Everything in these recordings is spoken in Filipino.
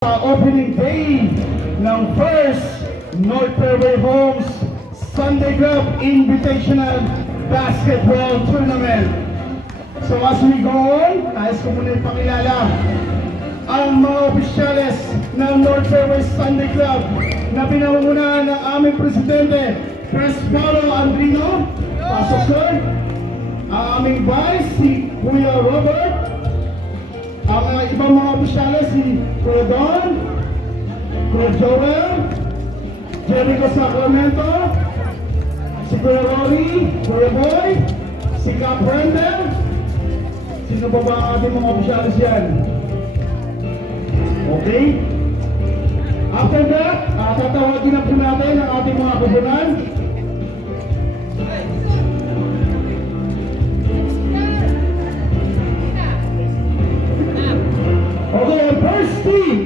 Sa opening day ng first North Fairway Homes Sunday Club Invitational Basketball Tournament. So as we go on, nais ko muna ipakilala ang mga opisyales ng North Fairway Sunday Club na pinangungunahan ng aming presidente, Pres. Paulo Andrino. Pasok sir. Ang aming vice, si Kuya Robert. Ang ibang mga opisyales, si Kuya Don, Kuya Joel, Jericho Sacramento, si Kuya Rory, Kuya Boy, si Cap Rendel. Sino ba ba ang ating mga opisyales yan? Okay? After that, tatawagin na po natin ang ating mga kubunan. Okay, first team.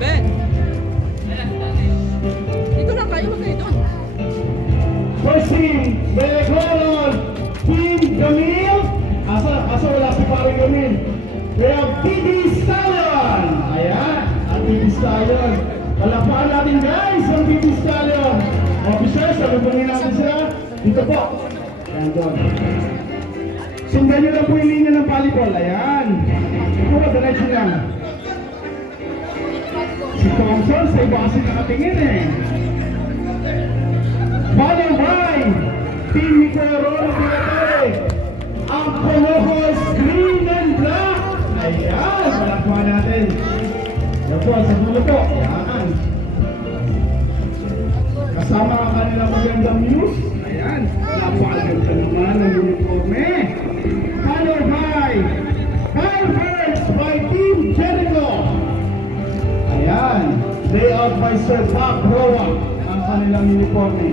Ben! Dito lang kayo, huwag kayo doon. First team, Belecron, Team Camille. Asa wala si Pari Camille. We have TV Stallion. Ayan, ang TV Stallion. Palakpakan natin guys, ang TV Stallion. Officers, salubungin natin sila. Dito po. Ayan doon. Sundan nyo lang po yung linya ng volleyball. Ayan. Puro, diretso lang. Si Thompson, sa iba kasi nakatingin eh. Followed by Team Nicoro na pinatay. Ang Colocos Green and Black. Ayan, malakpan natin. Yan po, sa dulo po. Ayan. Kasama ang kanilang magandang news. Ayan, napakaganda naman ang uniforme. Followed by Fireworks by Team Jericho. Ayan, layout by Sir Pac Roa ang kanilang uniforme.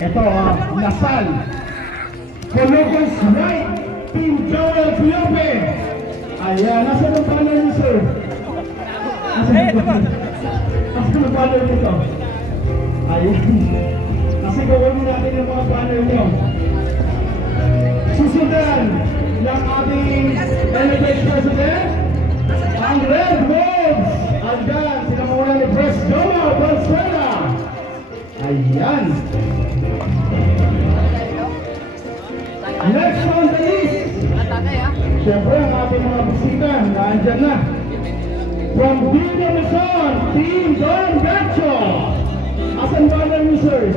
Ito, Lasal. Colocos Right, Team Joel Piope. Ayan, nasa ng panel niyo, sir? Nasa ng panel nito? Ayan. Kasi gawin natin yung mga panel nyo. Susundan ng ating Elevation President, ang Red Wolves. Andyan, sila muna ni Pres. Joma Balsuela. Ayan. Next on the list. Siyempre, ang ating mga bisita, naandyan na. From Villa Luzon, Team Don Gacho. Asan ba na niyo, sir?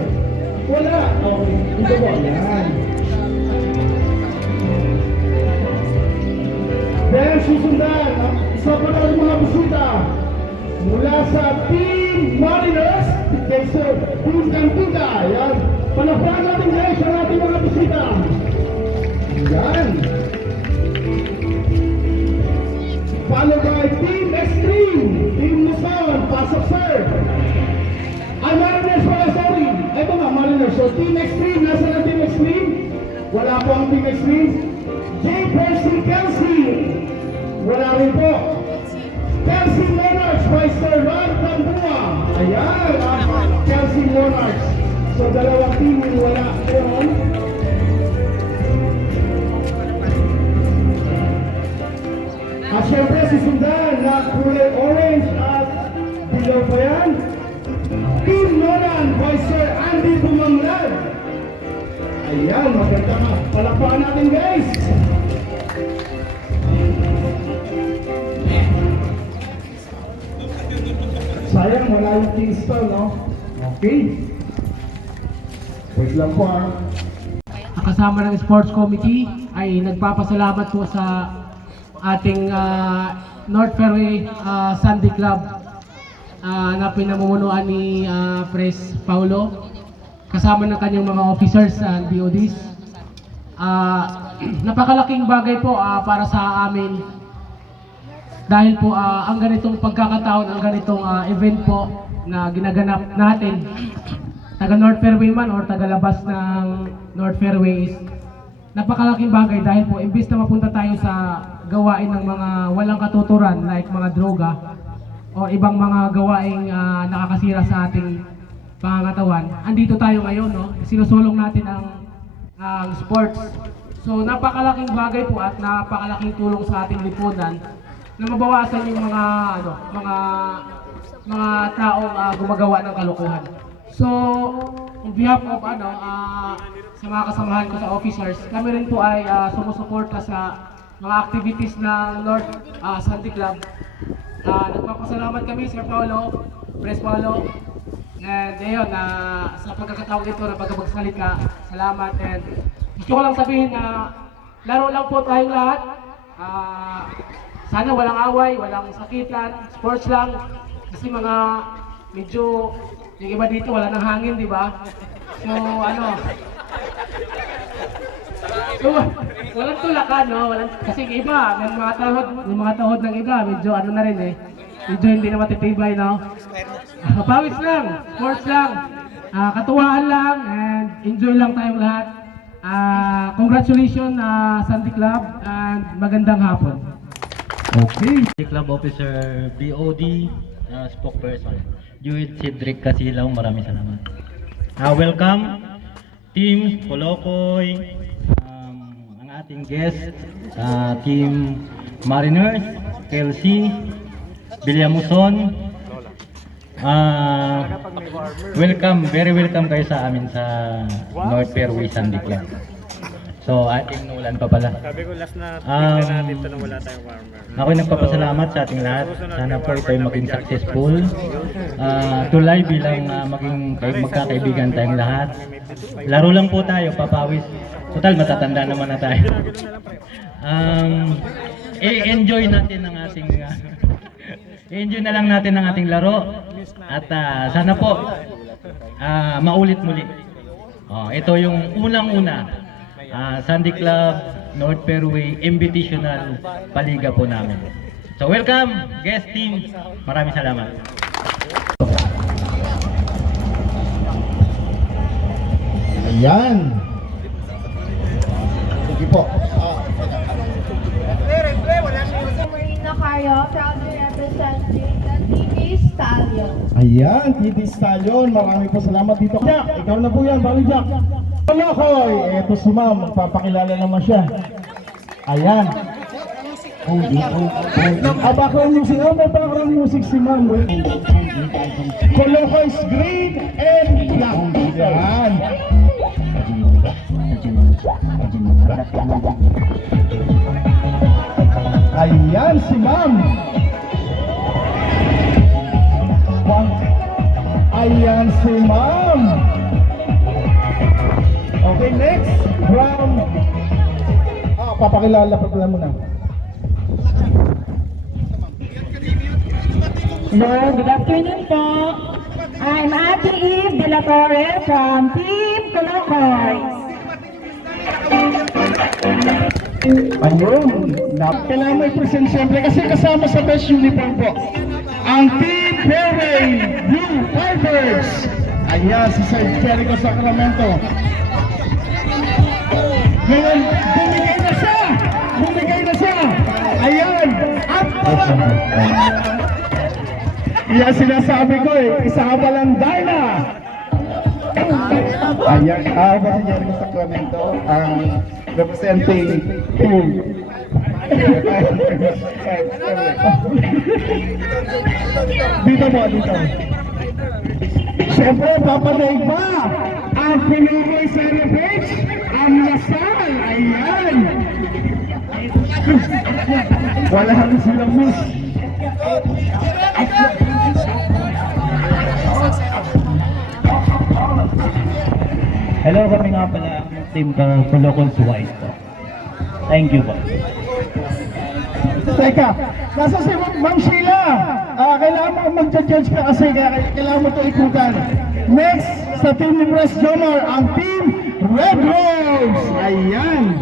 Wala. Okay, ito po. Ayan. Then, susundan, isa pa na ang mga bisita. Mula sa Team Mariners, kay Sir Team Cantika. Ayan. Palakpakan natin guys ang ating mga bisita. Ayan. Followed by Team Extreme, Team Luzon, pasok sir. Ay, Mariners pala, sorry. Ito nga, Mariners. So, Team Extreme, nasa na Team Extreme? Wala po ang Team Extreme. J. Percy Kelsey. Wala rin po. Kelsey Monarchs by Sir Ron Tambua. Ayan, Kelsey Monarchs. So, dalawang team yung wala yun. At syempre, susundan na kulay orange at dilaw pa yan. Team Nolan by Sir Andy Bumanglad. Ayan, maganda nga. Palakpakan natin guys. Sayang, wala yung Kingston, no? Okay. Wait lang po ah. Kasama ng sports committee ay nagpapasalamat po sa ating North Fairway Sunday Club na pinamumunuan ni Pres. Paulo kasama ng kanyang mga officers and BODs. Napakalaking bagay po para sa amin dahil po ang ganitong pagkakataon, ang ganitong event po na ginaganap natin taga North Fairway man or taga labas ng North Fairway is napakalaking bagay dahil po imbis na mapunta tayo sa gawain ng mga walang katuturan like mga droga o ibang mga gawaing nakakasira sa ating pangangatawan, andito tayo ngayon, no? Sinusulong natin ang sports So napakalaking bagay po at napakalaking tulong sa ating lipunan na mabawasan yung mga taong gumagawa ng kalokohan. So, on behalf of sa mga kasamahan ko sa officers, kami rin po ay sumusuporta sa mga activities ng North Sunday Club. Nagpapasalamat kami, Sir Paolo, Pres Paolo, and ayun, sa pagkakataong ito na pagkabagsalit ka, salamat. And gusto ko lang sabihin na laro lang po tayong lahat. Sana walang away, walang sakitan, sports lang. Kasi medyo, yung iba dito wala nang hangin, di ba? So, walang tulakan, no? Kasi yung iba, yung mga tahod ng iba, medyo na rin eh. Medyo hindi na matitibay, no? Pawis lang, sports lang, katuwaan lang, and enjoy lang tayong lahat. Congratulations, Sunday Club, and magandang hapon. Okay. Club Officer BOD spokesperson Jude Cedric Casilaw, maraming salamat. Welcome Team Kolokoy, ang ating guest, Team Mariners, Kelsey, Villamuson. Welcome, very welcome kayo sa amin sa North Fairway Sunday Club. So, ating Nulan pa pala. Sabi ko last na tingnan natin ito nang wala tayong warmer. Ako'y nagpapasalamat sa ating lahat. Sana po ito'y maging successful. Tulay bilang magkakaibigan tayong lahat. Laro lang po tayo, papawis. Total, matatanda naman na tayo. Enjoy natin ang ating... enjoy na lang natin ang ating laro. At sana po, maulit muli. Ito yung unang-una. Sunday Club, North Fairway, Invitational Paliga po namin. So welcome, guest team. Maraming salamat. Ayan. Sige po. Marina Cario, proudly representing the TV Stallion. Ayan, TD Stallion. Marami po salamat dito. Jack, ikaw na po yan, Bali Jack. Kolokoy, eto si ma'am, magpapakilala naman siya. Ayan. Background music, may background music si ma'am. Kolokoy's green and black. Ayan. Ayan si ma'am. Ayan si ma'am. Okay, next, Brown. Papakilala pa pala muna. Hello, good afternoon po. I'm Ate Eve De La Torre from Team Kolokoy. Ayun, kailangan mo i-present siyempre kasi kasama sa best uniform po ang Team Fairway Blue Fighters. Ayan, si Sir Jericho Sacramento. Ngayon, bumigay na siya. Ayan, at yan sinasabi ko isa ka palang Dyna. Ayan, ako si Jericho Sacramento, ang representing team. Dito po, dito. Siyempre, papatay pa ang Pinoy Celebrates, ang Lasal. Ayan. Wala rin silang miss. Hello, kami nga pala Team Kolokoy's White. Thank you po. Teka, nasa si Ma'am Sheila. Kailangan mo mag-judge ka kasi kailangan mo ito ikutan. Next, sa team ni Pres Jomar, ang team Red Rose. Ayan.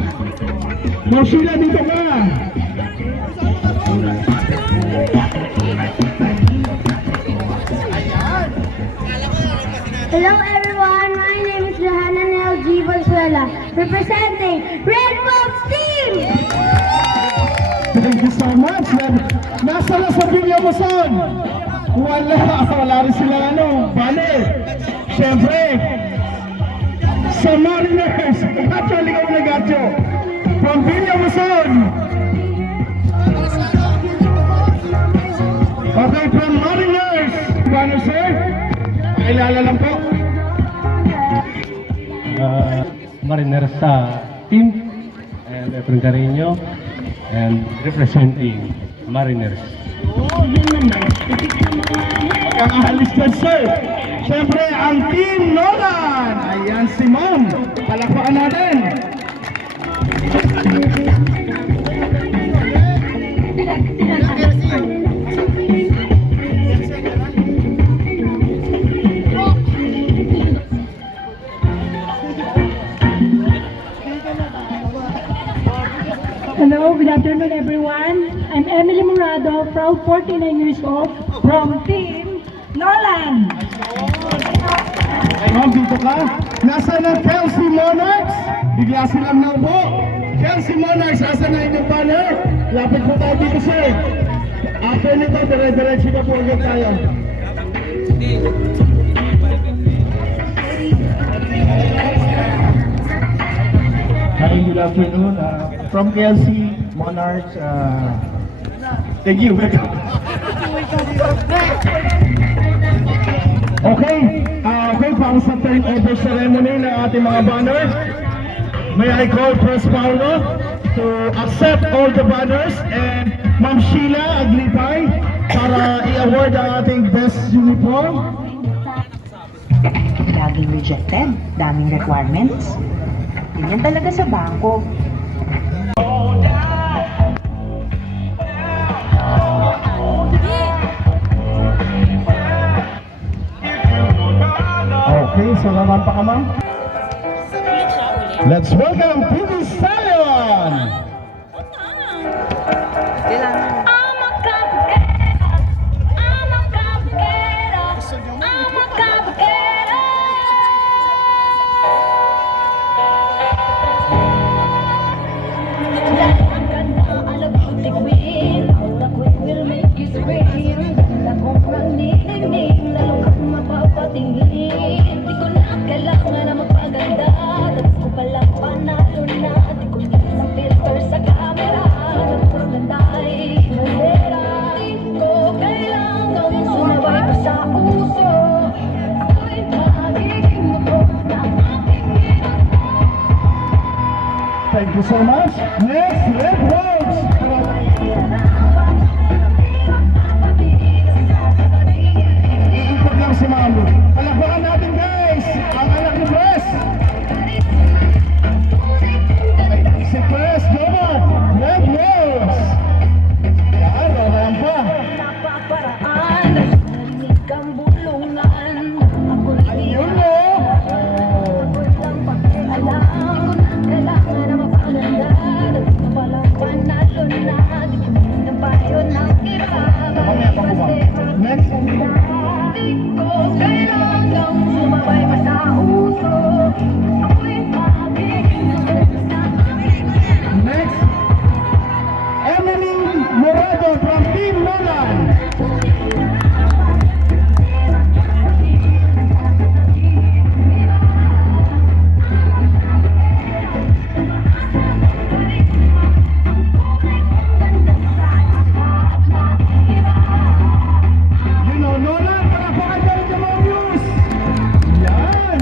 Ma'am Sheila, dito ka. Hello everyone, my name is Johanna Nel G. Valenzuela, representing Red Wolves Team! Thank you so much. Nasa na sa Villamuson? Wala rin sila bale. Siyempre, sa Mariners, Gacho, ligaw na Gacho. from Villa Luzon. Okay, from Mariners. Ano, sir? Pakilala lang po. Mariners team and Efren Carreño and representing Mariners. Pagkakahalis dyan, sir. Siyempre, ang Team Nolan. Ayan si Ma'am. Palakpakan natin. Hello, good afternoon everyone. I'm Emily Morado, proud 49 years old from Team Nolan. Ay, ma'am, dito ka. Nasaan ang Kelsey Monarchs? Bigla silang naupo. Kelsey Monarchs, asan na inyong banner? Lapit po tayo dito, sir. After nito, dire-diretso na po agad tayo. Hi, good afternoon. From KLC Monarchs, thank you. Okay, okay, para sa turnover ceremony ng ating mga banners, may I call Pres Paulo to accept all the banners and Ma'am Sheila Aglipay para i-award ang ating best uniform. Laging rejected, daming requirements. Ganyan talaga sa bangko. Okay, salamat pa ka, ma'am. Let's welcome TV Stallion! Thank you so much. Next, Red Rose. Iikot lang si Mami. Palakpakan natin, guys. Ang anak ni Pres. Si Pres, Jomo. Red Rose. Yan, wala pa. Ayun, no? Next. Next. Emily Morado from Team Nolan. You know, Nolan, palakpakan tayo sa mga views. Yan.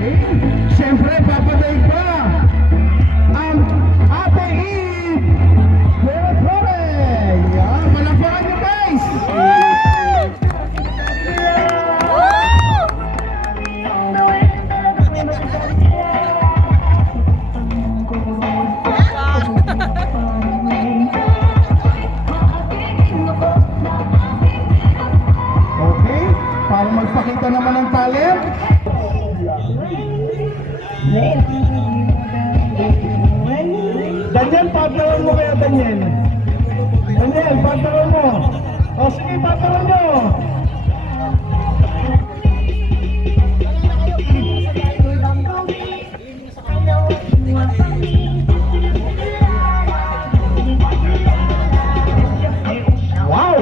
Okay. Siyempre, papadaig pa ang Ate Eve Guerrero. Yan, palakpakan niyo, guys. Okay, para magpakita naman ng talent. Daniel, pataron mo kaya, Daniel. Daniel, pataron mo. O sige, pataron nyo. Wow!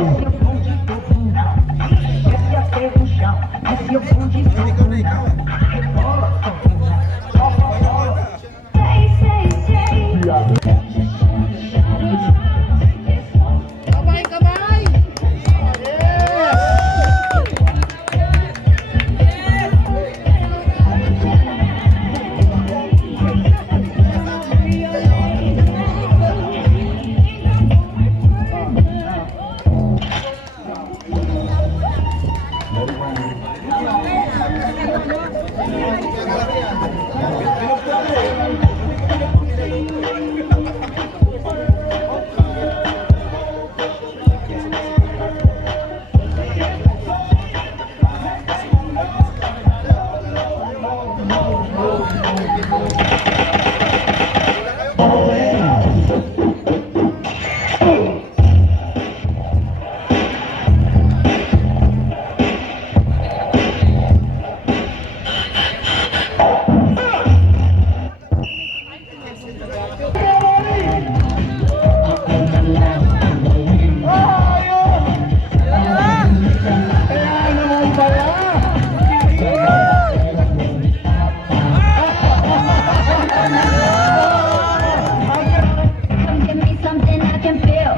Give me something I can feel.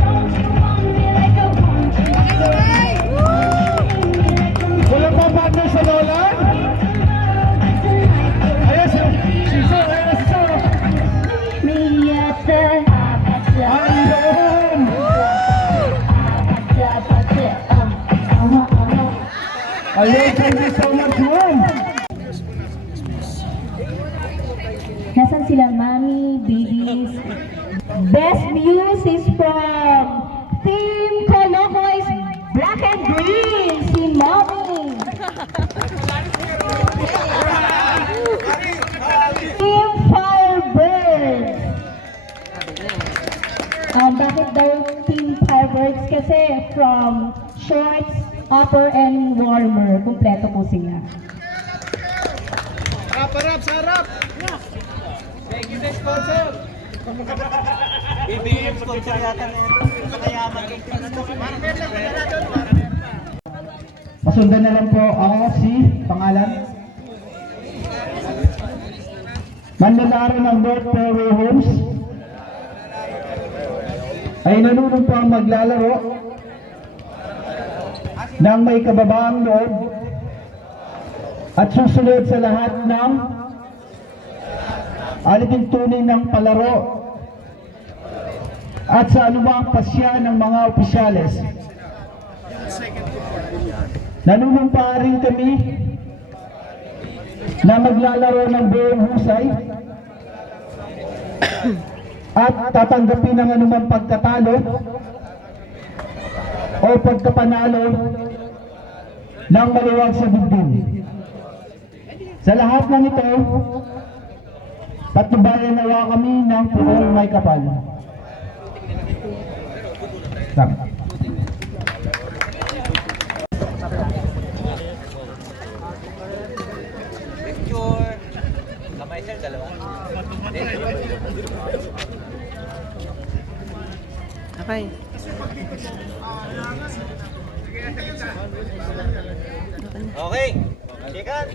Don't you want me like I want you? Wala pa partner sa Nolan? Ayan si Sir, ayan si Sir. Me at the Ayun! Ayun, thank you so much, ma'am. Nasaan sila, mami, babies? Best views is from Team Colocoy's Black and Green, si Mommy. Team Firebirds. Bakit daw Team Firebirds? Kasi from shorts, upper, and warmer. Kumpleto po sila. Pasundan na lang po ako si pangalan. Manlalaro ng North Fairway Homes ay nanunong po ang maglalaro ng may kababaang loob at susunod sa lahat ng alituntunin ng palaro at sa anumang pasya ng mga opisyales. Nanunumpa rin kami na maglalaro ng buong husay at tatanggapin ang anumang pagkatalo o pagkapanalo ng maluwag sa dibdib. Sa lahat ng ito, patnubayan nawa kami ng puong may kapal. Tama. Okay. Okay. Sikat.